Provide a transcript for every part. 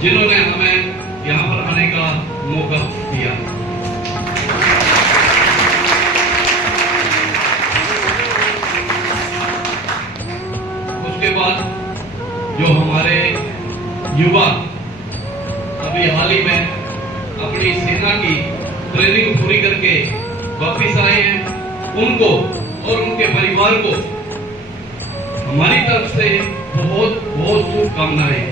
जिन्होंने हमें यहाँ पर आने का मौका दिया। उसके बाद जो हमारे युवा अभी हाल ही में अपनी सेना की ट्रेनिंग पूरी करके वापिस आए हैं, उनको और उनके परिवार को हमारी तरफ से बहुत बहुत शुभकामनाएं।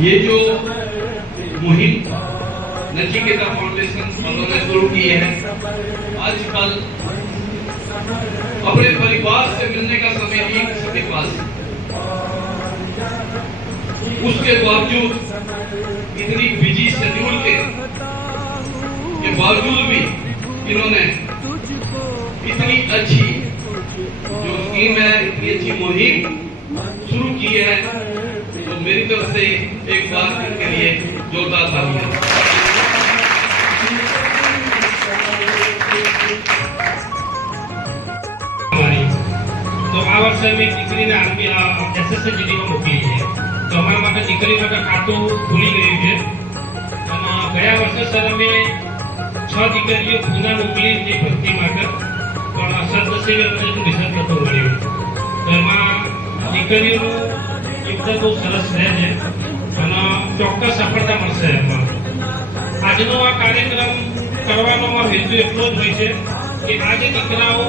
ये जो मुहिम नचिकेता फाउंडेशन वालों ने शुरू की है, आजकल अपने परिवार से मिलने का समय नहीं किसी के पास, उसके बावजूद इतनी बिजी शेड्यूल के बावजूद भी इन्होंने इतनी अच्छी जो स्कीम है, इतनी अच्छी मुहिम शुरू की है, तो मेरी तरफ से एक बार इनके लिए जोरदार तालियां। तो आ वर्षे મેં દીકરીને SSGDમાં મોકલી છે, તો અમારા માટે દીકરી માટે ખાતું ખુલી ગયું છે। અને ગયા વર્ષે સર અમે 6 દીકરીઓ પૂના મોકલી હતી ભરતી માટે, પણ સદનસીબે અમને રિઝલ્ટ નહોતું મળ્યું। તો એમાં દીકરીઓનું એકદમ બહુ સરસ રહે છે અને ચોક્કસ સફળતા મળશે એમાં। આજનો આ કાર્યક્રમ કરવાનો અમારો હેતુ એટલો જ હોય છે કે આ જે દીકરાઓ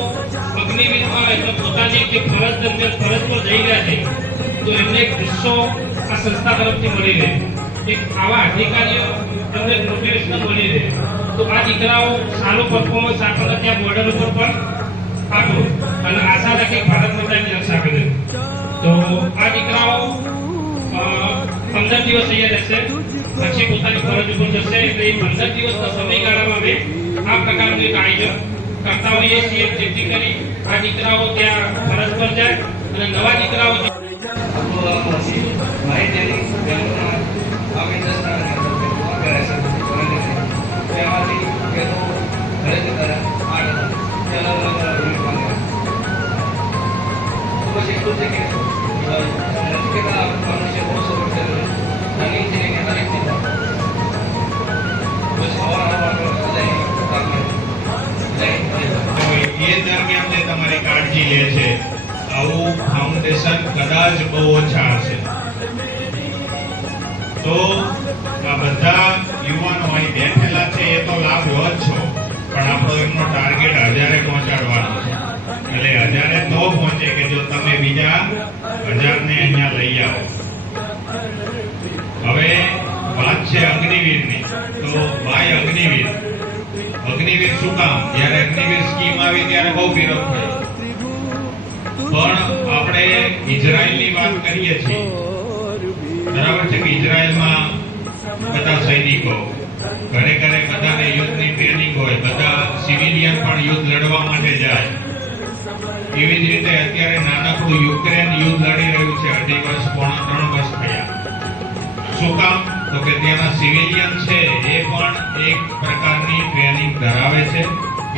અગ્નિવીરમાં એટલે પોતાની જે ફરજ દરમિયાન ફરજ પર જઈ રહ્યા છે, તો એમને એક હિસ્સો આ સંસ્થા તરફથી મળી રહે, એક આવા અધિકારીઓ અમને મોટિવેશન મળી રહે, તો આ દીકરાઓ સારું પરફોર્મન્સ આપણને ત્યાં બોર્ડર ઉપર પણ આપો અને આશા રાખી ભારત માતાની રક્ષા કરે। તો આ દીકરાઓ 15 દિવસ અહીંયા રહેશે, પછી પોતાની ફરજ ઉપર જશે। એટલે એ 15 દિવસના સમયગાળામાં અમે આ પ્રકારનું એક આયોજન કરતા હોઈએ છીએ, જેથી કરી આ દીકરાઓ ત્યાં ફરજ પર જાય અને નવા દીકરાઓ તમારી કાળજી લે છે, આવું ફાઉન્ડેશન કદાચ બહુ ઓછા હશે। તો આ બધા યુવાનો અહીં બેઠેલા છે એ તો લાભ લો જ છો, પણ આપણો એમનો ટાર્ગેટ 1000 પહોંચાડવાનો છે। એટલે 1000 તો પહોંચે કે જો તમે બીજા 1000 ને અહીંયા લઈ આવો। હવે વાત છે અગ્નિવીરની, તો ભાઈ અગ્નિવીર શું કામ? જયારે અગ્નિવીર સ્કીમ આવી ત્યારે બહુ વિરોધ થયો, પણ આપણે ઇઝરાયલની વાત કરીએ છીએ, બરાબર છે કે ઇઝરાયલમાં બધા સૈનિકો ઘરે બધાને યુદ્ધની ટ્રેનિંગ હોય, બધા સિવિલિયન પણ યુદ્ધ લડવા માટે જાય। એવી જ રીતે અત્યારે નાનકડું યુક્રેન યુદ્ધ લડી રહ્યું છે, 2.5 વર્ષ 3 વર્ષ થયા। શું કામ? તો કે ત્યાંના સિવિલિયન છે એ પણ એક પ્રકારની ટ્રેનિંગ ધરાવે છે,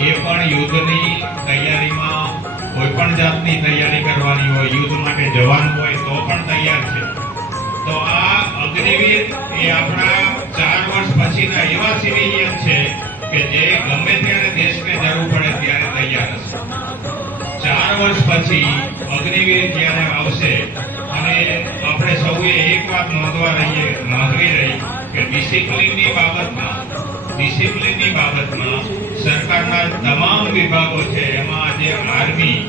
એ પણ યુદ્ધની તૈયારીમાં કોઈ પણ જાતની તૈયારી કરવાની હોય, યુદ્ધ માટે જવાનું હોય તો પણ તૈયાર છે। તો આ અગ્નિવીર એ આપણા 4 વર્ષ પછીના એવા સિવિલિયન છે કે જે ગમે ત્યારે દેશને જરૂર પડે ત્યારે તૈયાર હશે। 4 વર્ષ પછી અગ્નિવીર જ્યારે આવશે, અને આપણે સૌએ એક વાત નોંધવી રહી કે ડિસિપ્લિનની બાબતમાં સરકારના તમામ વિભાગો છે, એમાં જે આર્મી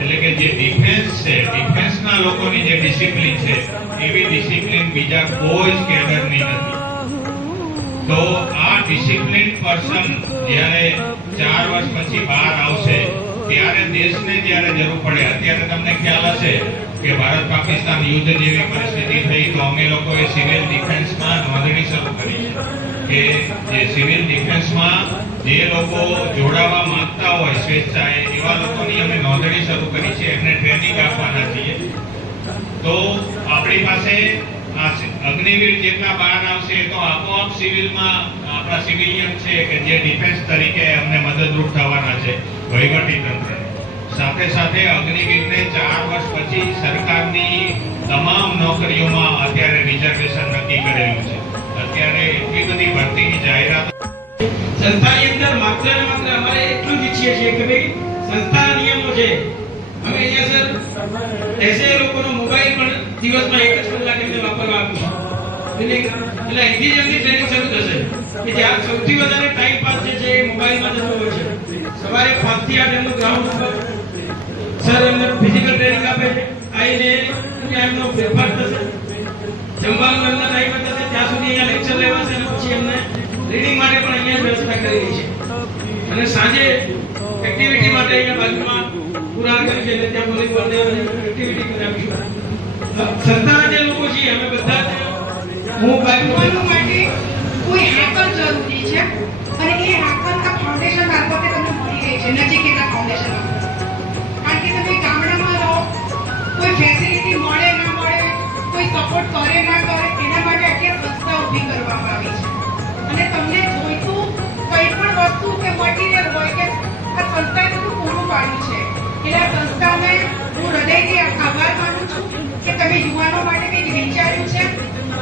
એટલે કે જે ડિફેન્સ છે, ડિફેન્સના લોકોની જે ડિસિપ્લિન છે એવી ડિસિપ્લિન બીજા કોઈ જ કેડરની નથી। તો આ ડિસિપ્લિન પર્સન જ્યારે 4 વર્ષ પછી બહાર આવશે ત્યારે દેશને જ્યારે જરૂર પડે, અત્યારે તમને ખ્યાલ હશે કે ભારત પાકિસ્તાન યુદ્ધ જેવી પરિસ્થિતિ થઈ તો અમે લોકોએ સિવિલ ડિફેન્સમાં નોંધણી શરૂ કરી છે કે જે સિવિલ ડિફેન્સમાં જે લોકો જોડાવા માંગતા હોય સ્વેચ્છાએ, એવા લોકોની અમે નોંધણી શરૂ કરી છે, એમને ટ્રેનિંગ આપવાના છીએ। તો આપણી પાસે અગ્નિવીર જેટલા બહાર આવશે તો આપોઆપ સિવિલમાં આપણા સિવિલિયન છે કે જે ડિફેન્સ તરીકે અમને મદદરૂપ થવાના છે। વહીવટી તંત્રને. સાથે સાથે અગ્નિવીરને 4 વર્ષ પછી સરકારની તમામ નોકરીઓમાં અત્યારે રિઝર્વેશન નક્કી કરેલું છે. અત્યારે એટલી બધી ભરતીની જાહેરાત સંસ્થાની અંદર માત્ર ને માત્ર અમારે એટલું જ ઈચ્છીએ છીએ કે ભાઈ સંસ્થાના નિયમો છે. અમે અહીંયા સર એસે લોકોનો મોબાઈલ પણ દિવસમાં 1 જ કલાક એમને વાપરવા આપીશું. એટલે અહીંથી જ એમની ટ્રેનિંગ શરૂ થશે કે જ્યાં સૌથી વધારે ટાઈમ પાસ જે છે એ મોબાઈલમાં જતો હોય છે. સવારે 5 થી 8 એમનું ગ્રાઉન્ડ ઉપર સર એમને ફિઝિકલ ટ્રેનિંગ આપે છે. આવીને ત્યાં એમનો ફેરફાર થશે. જમવાનું એમના ટાઈમ થશે ત્યાં સુધી અહીંયા લેક્ચર લેવાશે અને પછી એમને રીડિંગ માટે પણ અહીંયા વ્યવસ્થા કરેલી છે. અને સાંજે એક્ટિવિટી માટે અહીંયા બાજુમાં પુરાણ કર્યું છે એટલે ત્યાં વોલીબોલ ને એક્ટિવિટી કરાવીશું. સંસ્થાના જે લોકો છીએ અમે બધા જ હું ભણવાનું માટે કોઈ હાકલ જરૂરી છે અને એ હાકલ આ ફાઉન્ડેશન મારફતે તમને મળી રહી છે નજીકના ફાઉન્ડેશનમાં. કારણ કે તમે ગામડામાં રહો, કોઈ ફેસિલિટી મળે ના મળે, કોઈ સપોર્ટ કરે ના કરે, એના માટે અત્યારે સંસ્થા ઊભી કરવામાં આવી છે. અને તમને જોઈતું કંઈ પણ વસ્તુ કે મટીરિયલ હોય કે આ સંસ્થાએ બધું પૂરું પાડ્યું છે. એટલે આ સંસ્થાને હું હૃદયથી આભાર માનું છું કે તમે યુવાનો માટે કંઈક વિચાર્યું છે.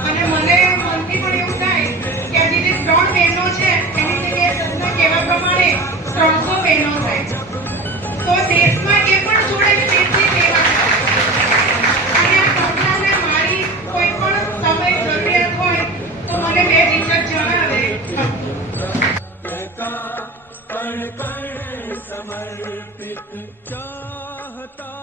અને મને મનથી પણ એવું થાય કે આજે જે 3 બહેનો છે એની જગ્યાએ સરના કહેવા પ્રમાણે 300 બહેનો થાય તો દેશમાં એ પણ જોડે કે દેશની સેવા કરે. અને આ સંસ્થાને મારી કોઈ પણ સમય જરૂરિયાત હોય તો મને 2 ટીચર જણાવે. कण कण समर्पित चाहता